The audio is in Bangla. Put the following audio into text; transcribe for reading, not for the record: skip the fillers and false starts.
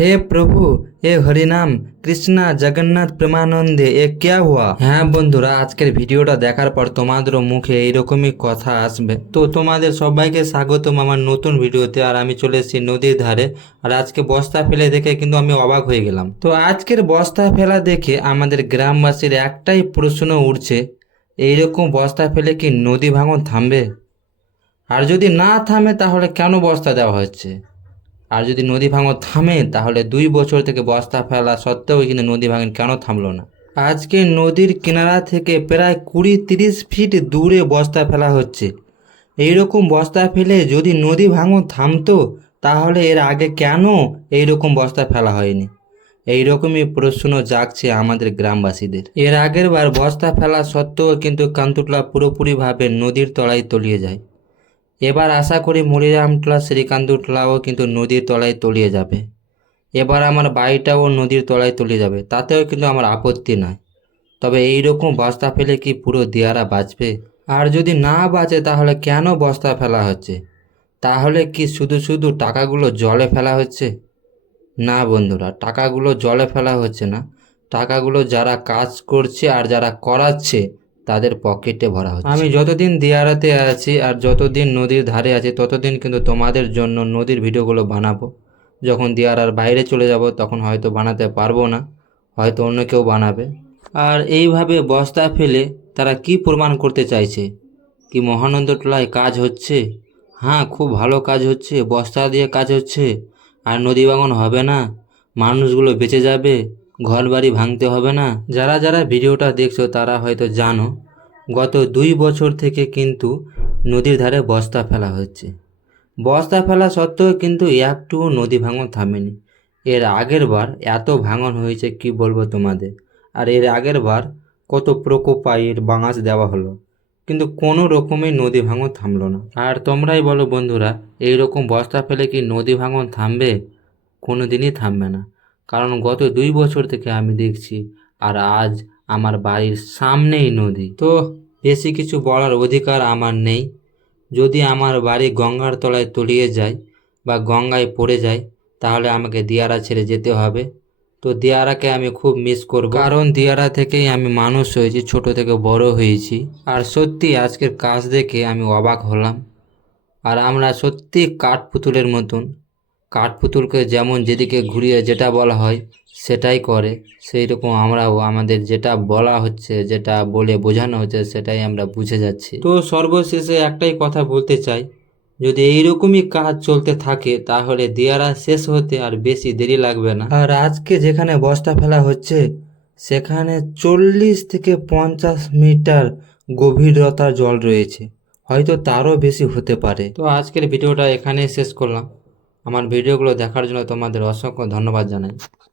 हे प्रभु, এ হরিনাম কৃষ্ণা জগন্নাথ প্রেমানন্দে এ क्या हुआ। হ্যাঁ বন্ধুরা, আজকের ভিডিওটা দেখার পর তোমাদেরও মুখে এইরকমই কথা আসবে। তো তোমাদের সবাইকে স্বাগতম আমার নতুন ভিডিওতে। আর আমি চলে এসেছি নদীর ধারে। আর আজকে বস্তা ফেলে দেখে কিন্তু আমি অবাক হয়ে গেলাম। তো আজকের বস্তা ফেলা দেখে আমাদের গ্রামবাসীর একটাই প্রশ্ন উঠছে, এইরকম বস্তা ফেলে কি নদী ভাঙন থামবে? আর যদি না থামে তাহলে কেন বস্তা দেওয়া হচ্ছে? আর যদি নদী ভাঙন থামে তাহলে 2 বছর থেকে বস্তা ফেলা সত্ত্বেও কিন্তু নদী ভাঙন কেন থামলো না? আজকে নদীর কিনারা থেকে প্রায় 20-30 ফিট দূরে বস্তা ফেলা হচ্ছে। এইরকম বস্তা ফেলে যদি নদী ভাঙন থামতো তাহলে এর আগে কেন এইরকম বস্তা ফেলা হয়নি? এইরকমই প্রশ্ন জাগছে আমাদের গ্রামবাসীদের। এর আগের বার বস্তা ফেলা সত্ত্বেও কিন্তু কান্তুটলা পুরোপুরিভাবে নদীর তলায় তলিয়ে যায়। এবার আশা করি মরিরামটলা শ্রীকান্তটলাও কিন্তু নদীর তলায় তলিয়ে যাবে। এবার আমার বাড়িটাও নদীর তলায় তলিয়ে যাবে, তাতেও কিন্তু আমার আপত্তি নাই। তবে এই রকম বস্তা ফেলে কি পুরো দিয়ারা বাঁচবে? আর যদি না বাঁচে তাহলে কেন বস্তা ফেলা হচ্ছে? তাহলে কি শুধু শুধু টাকাগুলো জলে ফেলা হচ্ছে? না বন্ধুরা, টাকাগুলো জলে ফেলা হচ্ছে না। টাকাগুলো যারা কাজ করছে আর যারা করাচ্ছে তাদের পকেটে ভরা হচ্ছে। আমি যতদিন দিয়ারাতে আছি আর যতদিন নদীর ধারে আছি ততদিন কিন্তু তোমাদের জন্য নদীর ভিডিওগুলো বানাবো। যখন দিয়ারার বাইরে চলে যাব তখন হয়তো বানাতে পারবো না, হয়তো অন্য কেউ বানাবে। আর এইভাবে বস্তা ফেলে তারা কি প্রমাণ করতে চাইছে? কি মহানন্দটলায় কাজ হচ্ছে? হ্যাঁ, খুব ভালো কাজ হচ্ছে, বস্তা দিয়ে কাজ হচ্ছে, আর নদী ভাঙন হবে না, মানুষগুলো বেঁচে যাবে, ঘর বাড়ি ভাঙতে হবে না। যারা যারা ভিডিওটা দেখছো তারা হয়তো জানো গত 2 বছর থেকে কিন্তু নদীর ধারে বস্তা ফেলা হচ্ছে। বস্তা ফেলা সত্ত্বেও কিন্তু একটুও নদী ভাঙন থামেনি। এর আগের বার এত ভাঙন হয়েছে কি বলবো তোমাদের। আর এর আগের বার কত প্রকোপাইয়ের বাঁশ দেওয়া হলো, কিন্তু কোনো রকমই নদী ভাঙন থামলো না। আর তোমরাই বলো বন্ধুরা, এই রকম বস্তা ফেলে কি নদী ভাঙন থামবে? কোনো দিনই থামবে না। কারণ গত 2 বছর থেকে আমি দেখছি, আর আজ আমার বাড়ির সামনেই নদী। তো বেশি কিছু বলার অধিকার আমার নেই। যদি আমার বাড়ি গঙ্গার তলায় তলিয়ে যায় বা গঙ্গায় পড়ে যায় তাহলে আমাকে দিয়ারা ছেড়ে যেতে হবে। তো দিয়ারাকে আমি খুব মিস করব, কারণ দিয়ারা থেকেই আমি মানুষ হয়েছি, ছোট থেকে বড় হয়েছি। আর সত্যি আজকের কাজ দেখে আমি অবাক হলাম। আর আমরা সত্যি কাঠপুতুলের মতন, কাঠপুতুলকে যেমন যেদিকে ঘুরিয়ে যেটা বলা হয় সেটাই করে, সেই রকম আমরাও আমাদের যেটা বলা হচ্ছে, যেটা বলে বোঝানো হচ্ছে সেটাই আমরা বুঝে যাচ্ছি। তো সর্বশেষে একটাই কথা বলতে চাই, যদি এইরকমই কাজ চলতে থাকে তাহলে দিয়ারা শেষ হতে আর বেশি দেরি লাগবে না। আর আজকে যেখানে বস্তা ফেলা হচ্ছে সেখানে 40 থেকে 50 মিটার গভীরতার জল রয়েছে, হয়তো তারও বেশি হতে পারে। তো আজকের ভিডিওটা এখানেই শেষ করলাম। আমার ভিডিওগুলো দেখার জন্য তোমাদের অসংখ্য ধন্যবাদ জানাই।